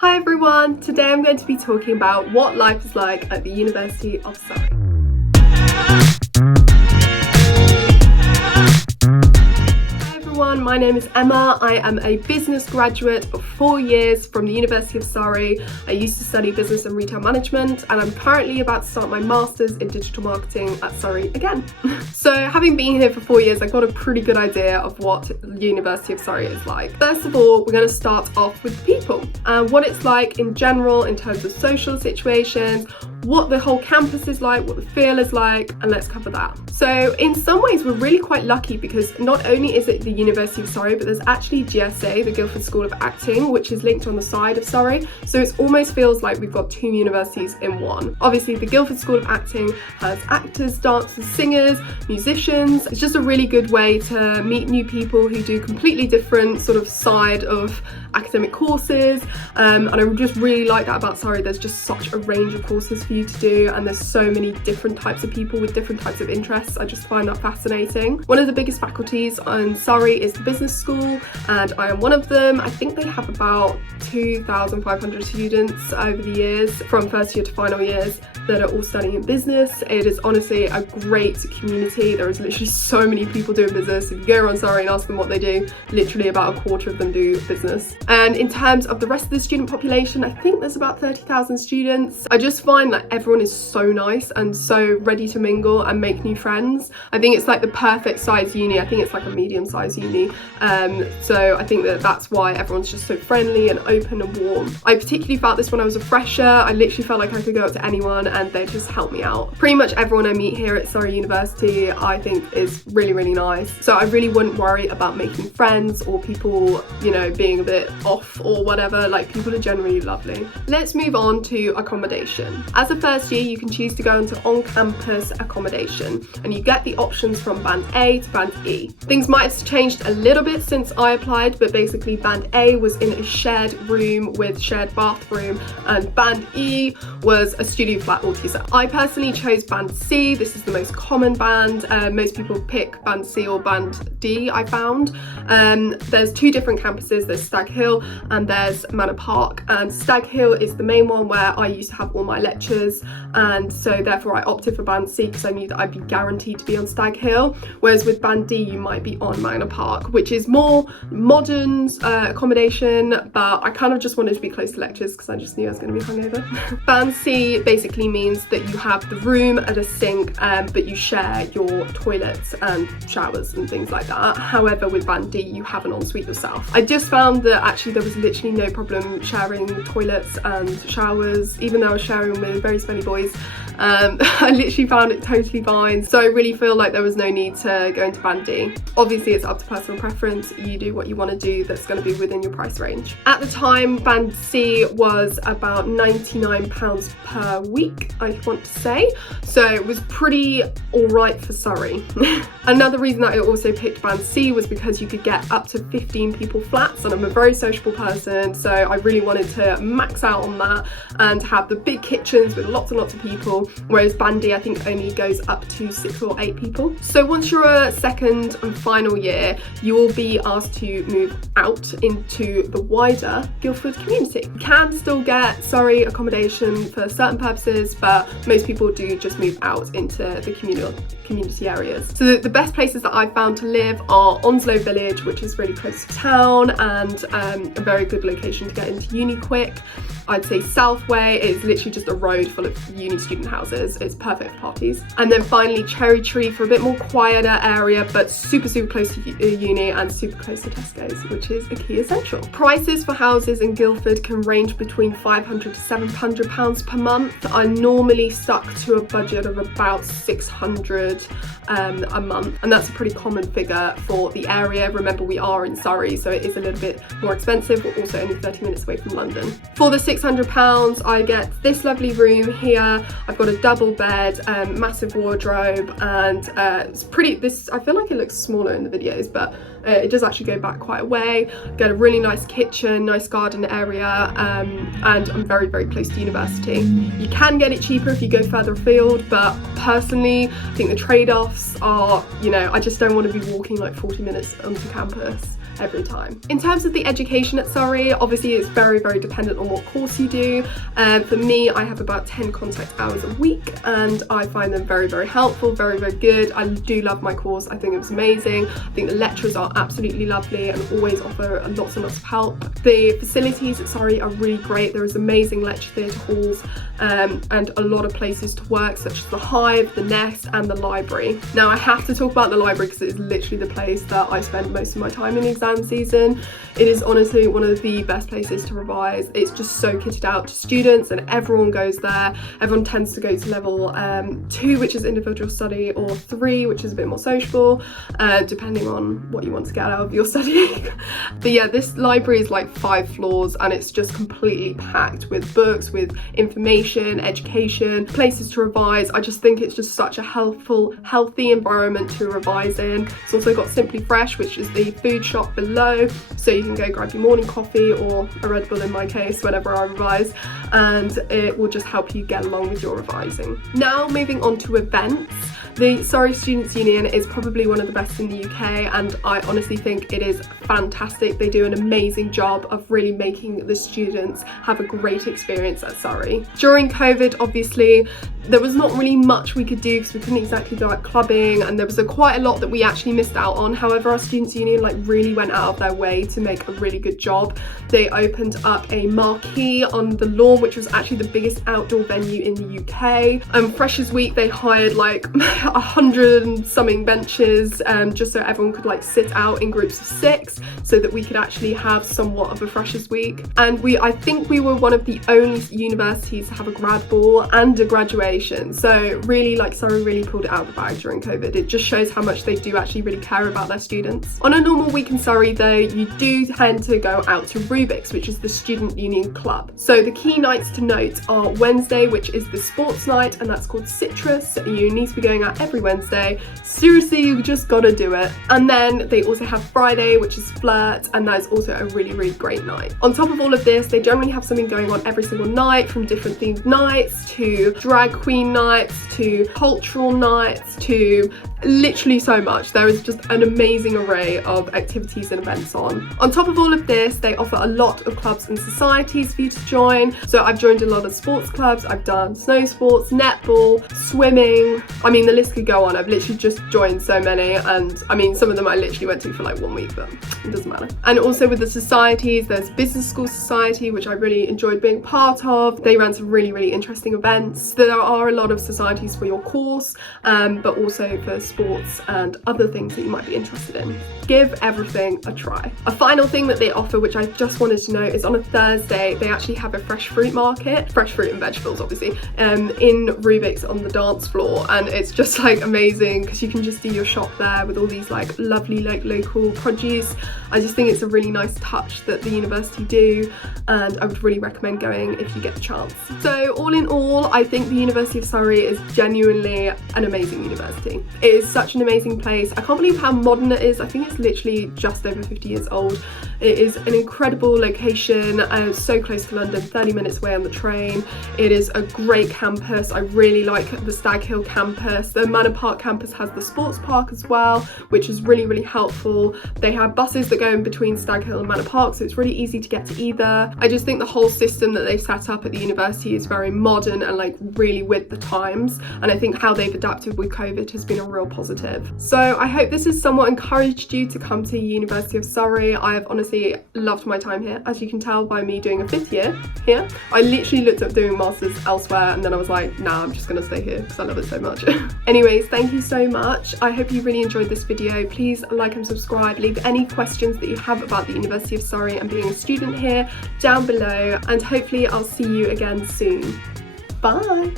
Hi everyone, today I'm going to be talking about what life is like at the University of Surrey. My name is Emma. I am a business graduate of 4 years from the University of Surrey. I used to study business and retail management, and I'm currently about to start my master's in digital marketing at Surrey again. So having been here for 4 years, I got a pretty good idea of what the University of Surrey is like. First of all, we're going to start off with people and what it's like in general in terms of social situations, what the whole campus is like, what the feel is like, and let's cover that. So in some ways we're really quite lucky because not only is it the University of Surrey, but there's actually GSA, the Guildford School of Acting, which is linked on the side of Surrey. So it almost feels like we've got two universities in one. Obviously the Guildford School of Acting has actors, dancers, singers, musicians. It's just a really good way to meet new people who do completely different sort of side of academic courses, and I just really like that about Surrey. There's just such a range of courses for you to do, and there's so many different types of people with different types of interests. I just find that fascinating. One of the biggest faculties in Surrey is the business school, and I am one of them. I think they have about 2,500 students over the years from first year to final years that are all studying in business. It is honestly a great community. There is literally so many people doing business. If you go around Surrey and ask them what they do, literally about a quarter of them do business. And in terms of the rest of the student population, I think there's about 30,000 students. I just find that everyone is so nice and so ready to mingle and make new friends. I think it's like the perfect size uni. I think it's like a medium-sized uni. So I think that's why everyone's just so friendly and open and warm. I particularly felt this when I was a fresher. I literally felt like I could go up to anyone and they just help me out. Pretty much everyone I meet here at Surrey University I think is really, really nice. So I really wouldn't worry about making friends or people, you know, being a bit off or whatever. Like, people are generally lovely. Let's move on to accommodation. As a first year, you can choose to go into on-campus accommodation, and you get the options from band A to band E. Things might have changed a little bit since I applied, but basically band A was in a shared room with shared bathroom, and band E was a studio flat all to yourself. I personally chose band C. This is the most common band. Most people pick band C or band D, I found. There's two different campuses. There's Stag Hill and there's Manor Park, and Stag Hill is the main one where I used to have all my lectures, and so therefore I opted for band C because I knew that I'd be guaranteed to be on Stag Hill, whereas with band D you might be on Manor Park, which is more modern accommodation, but I kind of just wanted to be close to lectures because I just knew I was going to be hungover. Band C basically means that you have the room and a sink, but you share your toilets and showers and things like that. However, with band D you have an ensuite yourself. I just found that actually there was literally no problem sharing toilets and showers, even though I was sharing with very smelly boys. I literally found it totally fine, so I really feel like there was no need to go into band D. Obviously it's up to personal preference. You do what you want to do that's going to be within your price range. At the time, band C was about £99 per week, I want to say, so it was pretty alright for Surrey. Another reason that I also picked band C was because you could get up to 15 people flats, and I'm a very sociable person, so I really wanted to max out on that and have the big kitchens with lots and lots of people, whereas band D I think only goes up to 6 or 8 people. So once you're a second and final year, you will be asked to move out into the wider Guildford community. You can still get Surrey accommodation for certain purposes, but most people do just move out into the community areas. So the best places that I've found to live are Onslow Village, which is really close to town and a very good location to get into uni quick. I'd say Southway is literally just a road full of uni student houses. It's perfect for parties. And then finally Cherry Tree for a bit more quieter area, but super close to uni and super close to Tesco's, which is a key essential. Prices for houses in Guildford can range between £500 to £700 per month. I'm normally stuck to a budget of about £600 a month, and that's a pretty common figure for the area. Remember, we are in Surrey, so it is a little bit more expensive. We're also only 30 minutes away from London. For the £600 I get this lovely room here. I've got a double bed, massive wardrobe, and it's pretty, I feel like it looks smaller in the videos, but it does actually go back quite a way. Get a really nice kitchen, nice garden area, and I'm very close to university. You can get it cheaper if you go further afield, but personally I think the trade-offs are, you know, I just don't want to be walking like 40 minutes onto campus. every time. In terms of the education at Surrey, obviously it's very, very dependent on what course you do. For me, I have about 10 contact hours a week and I find them very, very helpful, very, very good. I do love my course. I think it was amazing. I think the lecturers are absolutely lovely and always offer lots and lots of help. The facilities at Surrey are really great. There is amazing lecture theatre halls and a lot of places to work, such as the Hive, the Nest and the library. Now I have to talk about the library because it is literally the place that I spend most of my time in exam season. It is honestly one of the best places to revise. It's just so kitted out to students and everyone goes there. Everyone tends to go to level 2, which is individual study, or 3, which is a bit more sociable, depending on what you want to get out of your studying. But yeah, this library is like 5 floors and it's just completely packed with books, with information, education, places to revise. I just think it's just such a helpful, healthy environment to revise in. It's also got Simply Fresh, which is the food shop below, so you can go grab your morning coffee or a Red Bull in my case whenever I revise, and it will just help you get along with your revising. Now moving on to events. The Surrey Students' Union is probably one of the best in the UK and I honestly think it is fantastic. They do an amazing job of really making the students have a great experience at Surrey. During COVID, obviously, there was not really much we could do because we couldn't exactly go out clubbing and there was quite a lot that we actually missed out on. However, our Students' Union really went out of their way to make a really good job. They opened up a marquee on the lawn, which was actually the biggest outdoor venue in the UK. Freshers Week, they hired 100 and something benches just so everyone could sit out in groups of 6 so that we could actually have somewhat of a Freshers Week. And I think we were one of the only universities to have a grad ball and a graduation, so really Surrey really pulled it out of the bag during COVID. It just shows how much they do actually really care about their students. On a normal week in Surrey though, you do tend to go out to Rubik's, which is the student union club. So the key nights to note are Wednesday, which is the sports night, and that's called Citrus. You need to be going out every Wednesday. Seriously, you just gotta do it. And then they also have Friday, which is Flirt, and that is also a really, really great night. On top of all of this, they generally have something going on every single night, from different themed nights to drag queen nights to cultural nights to literally so much. There is just an amazing array of activities and events on. On top of all of this, they offer a lot of clubs and societies for you to join. So I've joined a lot of sports clubs. I've done snow sports, netball, swimming. I mean, the list could go on. I've literally just joined so many, and I mean, some of them I literally went to for 1 week, but it doesn't matter. And also with the societies, there's Business School Society, which I really enjoyed being part of. They ran some really, really interesting events. There are a lot of societies for your course, but also for sports and other things that you might be interested in. Give everything a try. A final thing that they offer, which I just wanted to note, is on a Thursday they actually have a fresh fruit market, fresh fruit and vegetables obviously, in Rubik's on the dance floor, and it's just amazing because you can just do your shop there with all these lovely local produce. I just think it's a really nice touch that the university do, and I would really recommend going if you get the chance. So all in all, I think the University of Surrey is genuinely an amazing university. It is such an amazing place. I can't believe how modern it is. I think it's literally just over 50 years old. It is an incredible location, so close to London, 30 minutes away on the train. It is a great campus. I really like the Stag Hill campus. The Manor Park campus has the sports park as well, which is really, really helpful. They have buses that go in between Stag Hill and Manor Park, so it's really easy to get to either. I just think the whole system that they set up at the university is very modern and really with the times, and I think how they've adapted with COVID has been a real positive. So I hope this has somewhat encouraged you to come to University of Surrey. I have honestly loved my time here, as you can tell by me doing a 5th year here. I literally looked up doing masters elsewhere and then I was like, nah, I'm just gonna stay here because I love it so much. Anyways, thank you so much. I hope you really enjoyed this video. Please like and subscribe. Leave any questions that you have about the University of Surrey and being a student here down below, and hopefully I'll see you again soon. Bye.